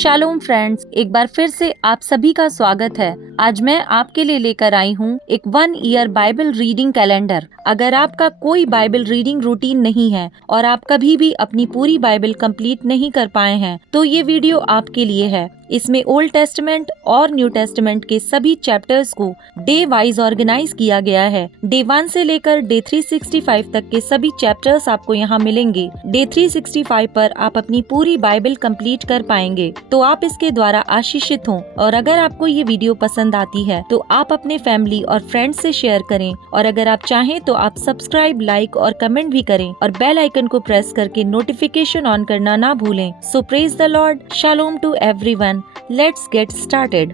Shalom friends, एक बार फिर से आप सभी का स्वागत है। आज मैं आपके लिए लेकर आई हूँ एक 1 ईयर बाइबल रीडिंग कैलेंडर। अगर आपका कोई बाइबल रीडिंग रूटीन नहीं है और आप कभी भी अपनी पूरी बाइबल कंप्लीट नहीं कर पाए हैं, तो ये वीडियो आपके लिए है। इसमें ओल्ड टेस्टमेंट और न्यू टेस्टमेंट के सभी चैप्टर्स को डे वाइज ऑर्गेनाइज किया गया है। डे 1 से लेकर डे 365 तक के सभी चैप्टर्स आपको यहाँ मिलेंगे। डे 365 पर आप अपनी पूरी बाइबल कंप्लीट कर पाएंगे, तो आप इसके द्वारा आशीषित हों। और अगर आपको ये वीडियो पसंद आती है तो आप अपने फैमिली और फ्रेंड्स से शेयर करें, और अगर आप चाहें तो आप सब्सक्राइब, लाइक और कमेंट भी करें और बेल आइकन को प्रेस करके नोटिफिकेशन ऑन करना ना भूलें। सो प्रेज द लॉर्ड, शालोम to everyone. Let's get started.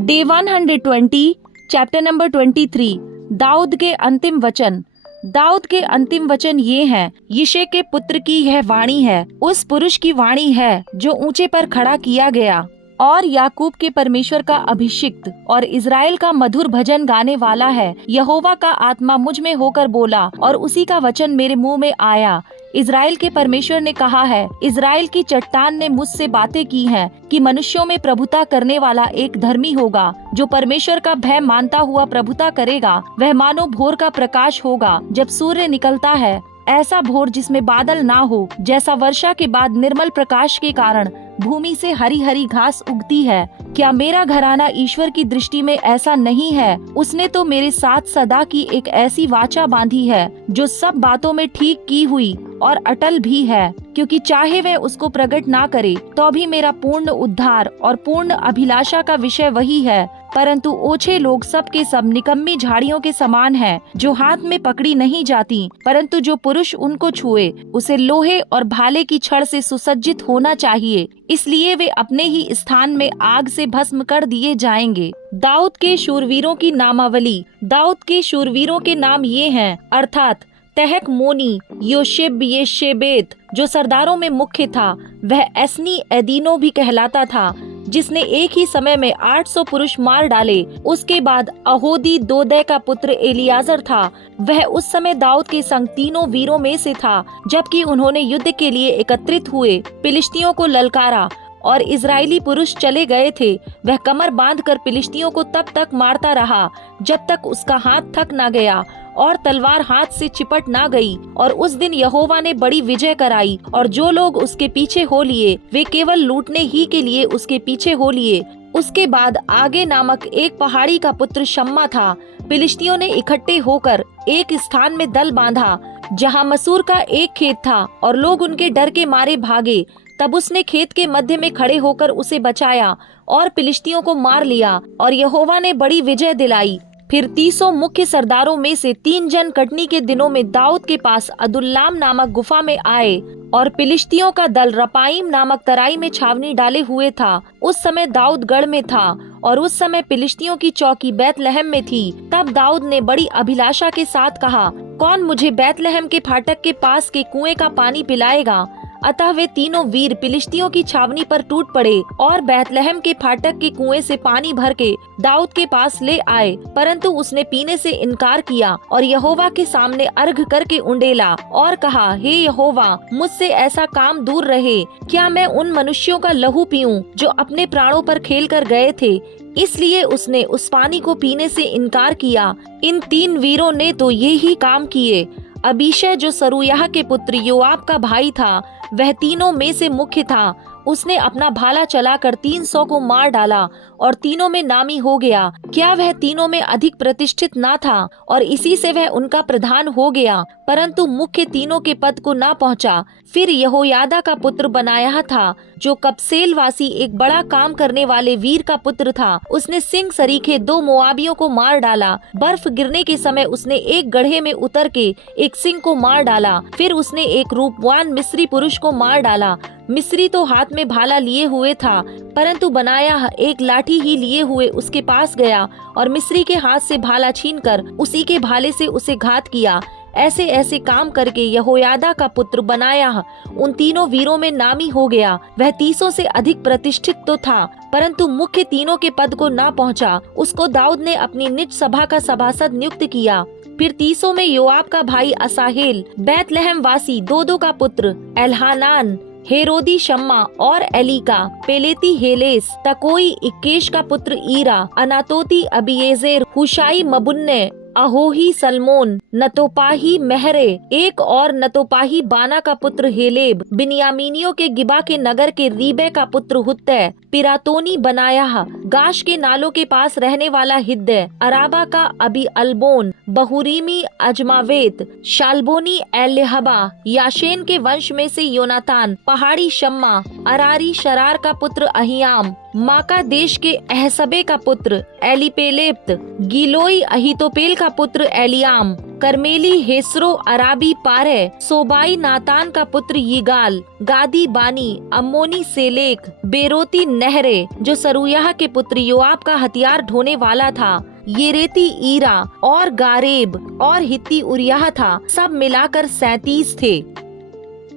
Day 120, chapter number 23, दाऊद के अंतिम वचन। दाऊद के अंतिम वचन ये हैं: यिशै के पुत्र की यह वाणी है, उस पुरुष की वाणी है जो ऊंचे पर खड़ा किया गया और याकूब के परमेश्वर का अभिषिक्त और इज़राइल का मधुर भजन गाने वाला है। यहोवा का आत्मा मुझ में होकर बोला और उसी का वचन मेरे मुंह में आया। इज़राइल के परमेश्वर ने कहा है, इज़राइल की चट्टान ने मुझसे बातें की हैं कि मनुष्यों में प्रभुता करने वाला एक धर्मी होगा, जो परमेश्वर का भय मानता हुआ प्रभुता करेगा। वह मानो भोर का प्रकाश होगा जब सूर्य निकलता है, ऐसा भोर जिसमें बादल ना हो, जैसा वर्षा के बाद निर्मल प्रकाश के कारण भूमि से हरी हरी घास उगती है। क्या मेरा घराना ईश्वर की दृष्टि में ऐसा नहीं है? उसने तो मेरे साथ सदा की एक ऐसी वाचा बांधी है जो सब बातों में ठीक की हुई और अटल भी है, क्योंकि चाहे वह उसको प्रकट ना करे तो भी मेरा पूर्ण उद्धार और पूर्ण अभिलाषा का विषय वही है। परंतु ओछे लोग सब के सब निकम्मी झाड़ियों के समान हैं, जो हाथ में पकड़ी नहीं जाती, परंतु जो पुरुष उनको छुए उसे लोहे और भाले की छड़ से सुसज्जित होना चाहिए, इसलिए वे अपने ही स्थान में आग से भस्म कर दिए जाएंगे। दाऊद के शूरवीरों की नामावली। दाऊद के शूरवीरों के नाम ये हैं, अर्थात तहक मोनी, योशेब येशेबेत जो सरदारों में मुख्य था, वह एस्नी एदीनो भी कहलाता था, जिसने एक ही समय में 800 पुरुष मार डाले। उसके बाद अहोदी दोदै का पुत्र एलियाजर था, वह उस समय दाऊद के संग तीनों वीरों में से था, जबकि उन्होंने युद्ध के लिए एकत्रित हुए फिलिस्तियों को ललकारा और इजरायली पुरुष चले गए थे। वह कमर बांधकर फिलिस्तियों को तब तक मारता रहा जब तक उसका हाथ थक न गया और तलवार हाथ से चिपट ना गई। और उस दिन यहोवा ने बड़ी विजय कराई, और जो लोग उसके पीछे हो लिए वे केवल लूटने ही के लिए उसके पीछे हो लिए। उसके बाद आगे नामक एक पहाड़ी का पुत्र शम्मा था। फिलिस्तियों ने इकट्ठे होकर एक स्थान में दल बांधा जहाँ मसूर का एक खेत था, और लोग उनके डर के मारे भागे। तब उसने खेत के मध्य में खड़े होकर उसे बचाया और फिलिस्तियों को मार लिया, और यहोवा ने बड़ी विजय दिलाई। फिर 300 मुख्य सरदारों में से 3 जन कटनी के दिनों में दाऊद के पास अदुल्लाम नामक गुफा में आए, और फिलिस्तियों का दल रपाईम नामक तराई में छावनी डाले हुए था। उस समय दाऊद गढ़ में था, और उस समय फिलिस्तियों की चौकी बैतलहम में थी। तब दाऊद ने बड़ी अभिलाषा के साथ कहा, कौन मुझे बैतलहम के फाटक के पास के कुएं का पानी पिलाएगा? अतः वे तीनों वीर फिलिस्तियों की छावनी पर टूट पड़े और बैतलहम के फाटक के कुएं से पानी भर के दाऊद के पास ले आए, परंतु उसने पीने से इनकार किया और यहोवा के सामने अर्घ करके उंडेला और कहा, हे यहोवा, मुझसे ऐसा काम दूर रहे। क्या मैं उन मनुष्यों का लहू पीऊं जो अपने प्राणों पर खेल कर गए थे? इसलिए उसने उस पानी को पीने से इनकार किया। इन 3 वीरों ने तो ये ही काम किए। अबीशै जो सरूयाह के पुत्र योआब का भाई था, वह तीनों में से मुख्य था। उसने अपना भाला चलाकर 300 को मार डाला और तीनों में नामी हो गया। क्या वह तीनों में अधिक प्रतिष्ठित ना था? और इसी से वह उनका प्रधान हो गया, परंतु मुख्य तीनों के पद को ना पहुंचा। फिर यहोयादा का पुत्र बनायाह था, जो कपसेल वासी एक बड़ा काम करने वाले वीर का पुत्र था। उसने सिंह सरीखे 2 मोआबियों को मार डाला। बर्फ गिरने के समय उसने एक गड्ढे में उतर के एक सिंह को मार डाला। फिर उसने एक रूपवान मिस्री पुरुष को मार डाला। मिस्री तो हाथ में भाला लिए हुए था, परंतु बनायाह एक लाठी ही लिए हुए उसके पास गया और मिस्री के हाथ से भाला छीनकर उसी के भाले से उसे घात किया। ऐसे ऐसे काम करके यहोयादा का पुत्र बनायाह उन तीनों वीरों में नामी हो गया। वह 300 से अधिक प्रतिष्ठित तो था, परंतु मुख्य तीनों के पद को ना पहुंचा। उसको दाऊद ने अपनी निज सभा का सभासद नियुक्त किया। फिर 300 में योआब का भाई असाहेल, बैतलहम वासी दोदो का पुत्र एल्हानान, हेरोदी शम्मा और एलिका, पेलेती हेलेस, तकोई इक्केश का पुत्र ईरा, अनातोती अबिएजेर, हुशाई मबुन्ने, अहोही सलमोन, नतोपाही महरे, एक और नतोपाही बाना का पुत्र हेलेब, बिन्यामीनियों के गिबा के नगर के रीबे का पुत्र हुत्तै, पिरातोनी बनायाह, गाश के नालों के पास रहने वाला हिद्दै, अराबा का अबी अल्बोन, बहुरीमी अजमावेत, शालबोनी एलेहबा, याशेन के वंश में से योनातान, पहाड़ी शम्मा, अरारी शरार का पुत्र अहियाम, माका देश के एहसबे का पुत्र एलिपेलेप्त, गिलोई अहितोपेल का पुत्र एलियाम, करमेली हेस्रो अराबी पारे, सोबाई नातान का पुत्र यिगाल, गादी बानी, अम्मोनी सेलेक, बेरोती नहरे जो सरूयाह के पुत्र योआब का हथियार ढोने वाला था, येरेती ईरा और गारेब और हित्ती उरियाह था, सब मिलाकर 37 थे।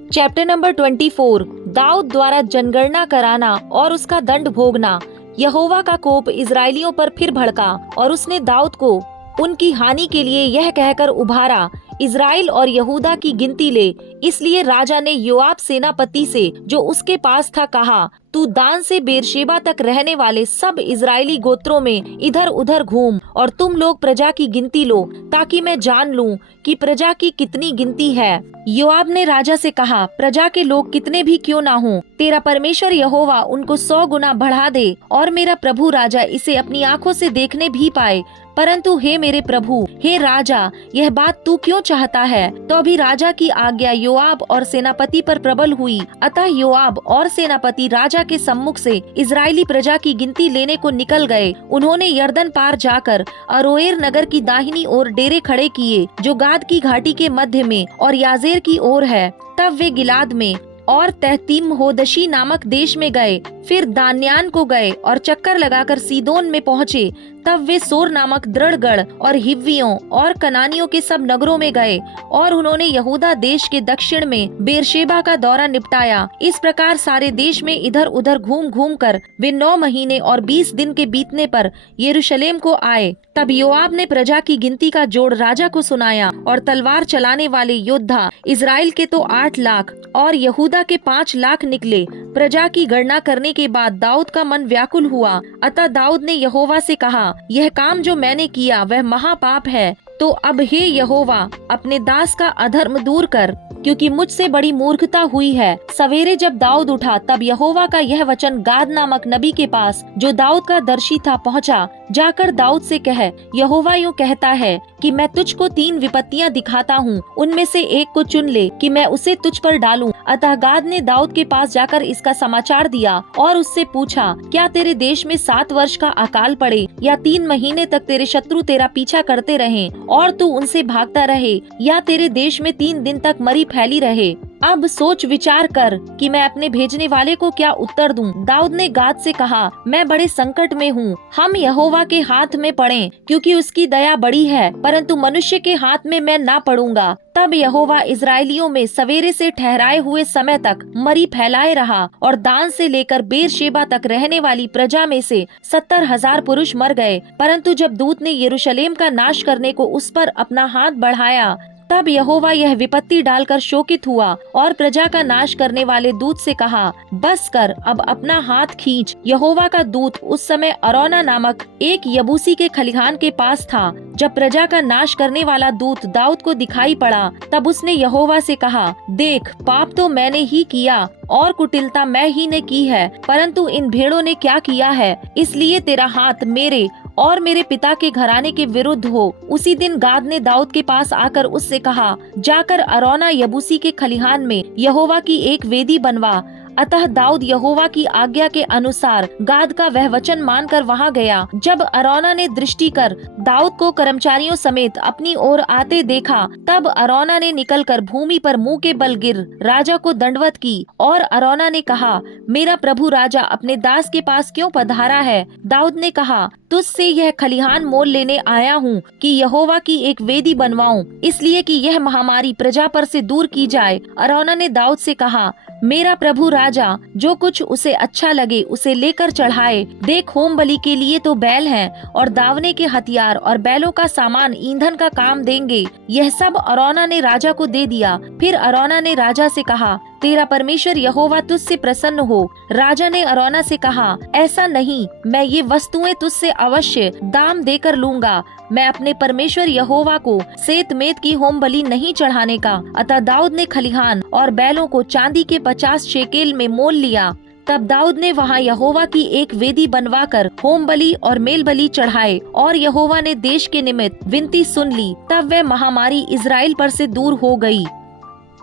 चैप्टर नंबर 24, दाऊद द्वारा जनगणना कराना और उसका दंड भोगना। यहोवा का कोप इजरायलियों पर फिर भड़का और उसने दाऊद को उनकी हानि के लिए यह कहकर उभारा, इजराइल और यहूदा की गिनती ले। इसलिए राजा ने योआब सेनापति से जो उसके पास था कहा, तू दान से बेरशेबा तक रहने वाले सब इजरायली गोत्रों में इधर उधर घूम और तुम लोग प्रजा की गिनती लो, ताकि मैं जान लूं कि प्रजा की कितनी गिनती है। योआब ने राजा से कहा, प्रजा के लोग कितने भी क्यों ना हों, तेरा परमेश्वर यहोवा उनको 100 गुना बढ़ा दे और मेरा प्रभु राजा इसे अपनी आंखों से देखने भी पाए। परंतु हे मेरे प्रभु, हे राजा, यह बात तू क्यों चाहता है? तो अभी राजा की आज्ञा योआब और सेनापति पर प्रबल हुई। अतः योआब और सेनापति राजा के सम्मुख से इजरायली प्रजा की गिनती लेने को निकल गए। उन्होंने यर्दन पार जाकर अरोएर नगर की दाहिनी ओर डेरे खड़े किए, जो गाद की घाटी के मध्य में और याजेर की ओर है। तब वे गिलाद में और तहतीम होदशी नामक देश में गए, फिर दान्यान को गए और चक्कर लगाकर सीदोन में पहुँचे। तब वे सोर नामक दृढ़गढ़ और हिव्वियों और कनानियों के सब नगरों में गए और उन्होंने यहूदा देश के दक्षिण में बेरशेबा का दौरा निपटाया। इस प्रकार सारे देश में इधर उधर घूम घूम कर वे 9 महीने और 20 दिन के बीतने पर यरूशलेम को आए। तब योआब ने प्रजा की गिनती का जोड़ राजा को सुनाया और तलवार चलाने वाले योद्धा इजराइल के तो 8 लाख और यहूदा के 5 लाख निकले। प्रजा की गणना करने के बाद दाऊद का मन व्याकुल हुआ। अतः दाऊद ने यहोवा से कहा, यह काम जो मैंने किया वह महापाप है। तो अब हे यहोवा, अपने दास का अधर्म दूर कर, क्योंकि मुझसे बड़ी मूर्खता हुई है। सवेरे जब दाऊद उठा तब यहोवा का यह वचन गाद नामक नबी के पास, जो दाऊद का दर्शी था, पहुंचा। जाकर दाऊद से कह, यहोवा यूँ कहता है कि मैं तुझको 3 विपत्तियां दिखाता हूँ, उनमें से एक को चुन ले कि मैं उसे तुझ पर डालूं। अतः गाद ने दाऊद के पास जाकर इसका समाचार दिया और उससे पूछा, क्या तेरे देश में 7 वर्ष का अकाल पड़े या 3 महीने तक तेरे शत्रु तेरा पीछा करते रहें और तू उनसे भागता रहे, या तेरे देश में 3 दिन तक मरी फैली रहे? अब सोच विचार कर कि मैं अपने भेजने वाले को क्या उत्तर दूं। दाऊद ने गाद से कहा, मैं बड़े संकट में हूँ, हम यहोवा के हाथ में पड़ें, क्योंकि उसकी दया बड़ी है, परंतु मनुष्य के हाथ में मैं ना पड़ूंगा। तब यहोवा इजरायलियों में सवेरे से ठहराए हुए समय तक मरी फैलाए रहा और दान से लेकर बेरशेबा तक रहने वाली प्रजा में से 70,000 पुरुष मर गए। परंतु जब दूत ने यरूशलेम का नाश करने को उस पर अपना हाथ बढ़ाया, तब यहोवा यह विपत्ति डालकर शोकित हुआ और प्रजा का नाश करने वाले दूत से कहा, बस कर, अब अपना हाथ खींच। यहोवा का दूत उस समय अरौना नामक एक यबूसी के खलिहान के पास था। जब प्रजा का नाश करने वाला दूत दाऊद को दिखाई पड़ा, तब उसने यहोवा से कहा, देख, पाप तो मैंने ही किया और कुटिलता मैं ही ने की है, परंतु इन भेड़ों ने क्या किया है, इसलिए तेरा हाथ मेरे और मेरे पिता के घराने के विरुद्ध हो। उसी दिन गाद ने दाऊद के पास आकर उससे कहा, जाकर अरौना यबूसी के खलिहान में यहोवा की एक वेदी बनवा। अतः दाऊद यहोवा की आज्ञा के अनुसार गाद का वह वचन मानकर वहां गया। जब अरौना ने दृष्टि कर दाऊद को कर्मचारियों समेत अपनी ओर आते देखा, तब अरौना ने निकलकर भूमि पर मुंह के बल गिर राजा को दंडवत की। और अरौना ने कहा, मेरा प्रभु राजा अपने दास के पास क्यों पधारा है? दाऊद ने कहा, तुझसे यह खलिहान मोल लेने आया हूँ कि यहोवा की एक वेदी बनवाऊं, इसलिए कि यह महामारी प्रजा पर से दूर की जाए। अरौना ने दाऊद से कहा, मेरा प्रभु राजा जो कुछ उसे अच्छा लगे उसे लेकर चढ़ाए। देख, होम बलि के लिए तो बैल हैं और दावने के हथियार और बैलों का सामान ईंधन का काम देंगे। यह सब अरौना ने राजा को दे दिया। फिर अरौना ने राजा से कहा, तेरा परमेश्वर यहोवा तुझसे प्रसन्न हो। राजा ने अरौना से कहा, ऐसा नहीं, मैं ये वस्तुएं तुझसे अवश्य दाम देकर लूंगा। मैं अपने परमेश्वर यहोवा को सेतमेत की होम बलि नहीं चढ़ाने का। अतः दाऊद ने खलिहान और बैलों को चांदी के 50 शेकेल में मोल लिया। तब दाऊद ने वहाँ यहोवा की एक वेदी बनवाकर होम बलि और मेल बलि चढ़ाए, और यहोवा ने देश के निमित्त विनती सुन ली। तब वह महामारी इज़राइल पर से दूर हो गई।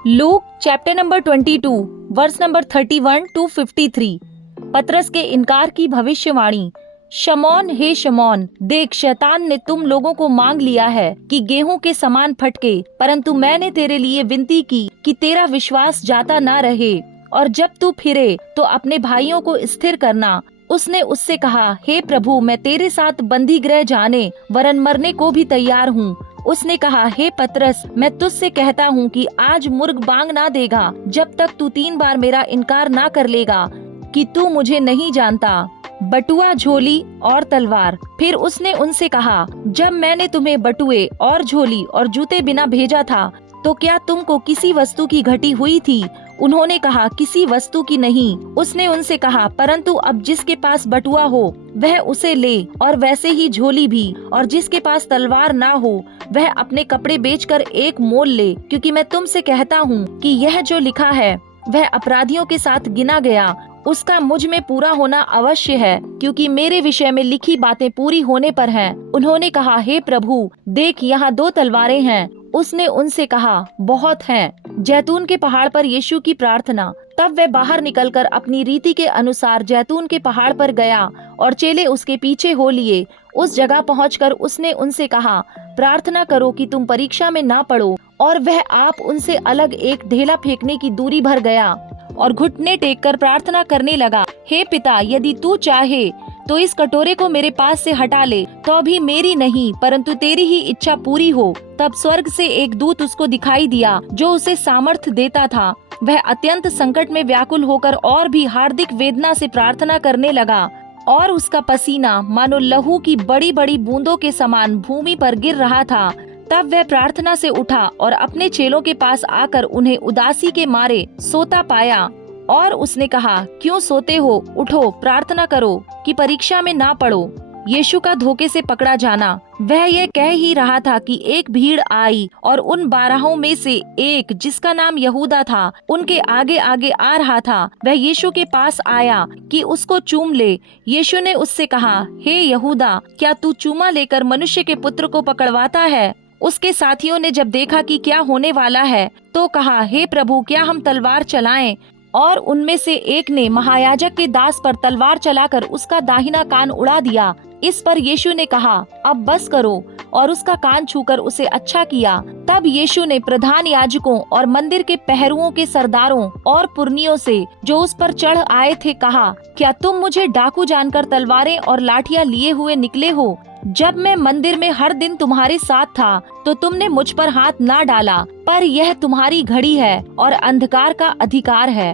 Luke chapter number 22 verse number 31 to 53। पतरस के इनकार की भविष्यवाणी। शमौन, हे शमौन, देख शैतान ने तुम लोगों को मांग लिया है कि गेहूं के समान फटके, परंतु मैंने तेरे लिए विनती की कि तेरा विश्वास जाता ना रहे, और जब तू फिरे तो अपने भाइयों को स्थिर करना। उसने उससे कहा, हे प्रभु, मैं तेरे साथ बंदी गृह जाने वरन मरने को भी तैयार हूँ। उसने कहा, हे पतरस, मैं तुझसे कहता हूँ कि आज मुर्ग बांग ना देगा जब तक तू 3 बार मेरा इनकार ना कर लेगा कि तू मुझे नहीं जानता। बटुआ, झोली और तलवार। फिर उसने उनसे कहा, जब मैंने तुम्हें बटुए और झोली और जूते बिना भेजा था तो क्या तुमको किसी वस्तु की घटी हुई थी? उन्होंने कहा, किसी वस्तु की नहीं। उसने उनसे कहा, परंतु अब जिसके पास बटुआ हो वह उसे ले, और वैसे ही झोली भी, और जिसके पास तलवार ना हो वह अपने कपड़े बेचकर एक मोल ले, क्योंकि मैं तुमसे कहता हूँ कि यह जो लिखा है वह अपराधियों के साथ गिना गया, उसका मुझ में पूरा होना अवश्य है, क्योंकि मेरे विषय में लिखी बातें पूरी होने पर हैं। उन्होंने कहा, हे प्रभु, देख यहाँ 2 तलवारें हैं। उसने उनसे कहा, बहुत हैं। जैतून के पहाड़ पर यीशु की प्रार्थना। तब वह बाहर निकलकर अपनी रीति के अनुसार जैतून के पहाड़ पर गया, और चेले उसके पीछे हो लिए। उस जगह पहुंचकर उसने उनसे कहा, प्रार्थना करो कि तुम परीक्षा में ना पड़ो। और वह आप उनसे अलग एक ढेला फेंकने की दूरी भर गया और घुटने टेक कर प्रार्थना करने लगा, हे पिता, यदि तू चाहे तो इस कटोरे को मेरे पास से हटा ले, तो भी मेरी नहीं परंतु तेरी ही इच्छा पूरी हो। तब स्वर्ग से एक दूत उसको दिखाई दिया जो उसे सामर्थ्य देता था। वह अत्यंत संकट में व्याकुल होकर और भी हार्दिक वेदना से प्रार्थना करने लगा, और उसका पसीना मानो लहू की बड़ी बड़ी बूंदों के समान भूमि पर गिर रहा था। तब वह प्रार्थना से उठा और अपने चेलों के पास आकर उन्हें उदासी के मारे सोता पाया, और उसने कहा, क्यों सोते हो? उठो, प्रार्थना करो कि परीक्षा में ना पड़ो। यीशु का धोखे से पकड़ा जाना। वह यह कह ही रहा था कि एक भीड़ आई और उन 12 में से एक, जिसका नाम यहूदा था, उनके आगे आगे आ रहा था। वह यीशु के पास आया कि उसको चूम ले। यीशु ने उससे कहा, हे यहूदा, क्या तू चूमा लेकर मनुष्य के पुत्र को पकड़वाता है? उसके साथियों ने जब देखा कि क्या होने वाला है तो कहा, हे प्रभु, क्या हम तलवार चलाएं? और उनमें से एक ने महायाजक के दास पर तलवार चलाकर उसका दाहिना कान उड़ा दिया। इस पर यीशु ने कहा, अब बस करो, और उसका कान छूकर उसे अच्छा किया। तब यीशु ने प्रधान याजकों और मंदिर के पहरुओं के सरदारों और पुरनियों से जो उस पर चढ़ आए थे कहा, क्या तुम मुझे डाकू जानकर तलवारें और लाठियां लिए हुए निकले हो? जब मैं मंदिर में हर दिन तुम्हारे साथ था तो तुमने मुझ पर हाथ ना डाला, पर यह तुम्हारी घड़ी है और अंधकार का अधिकार है।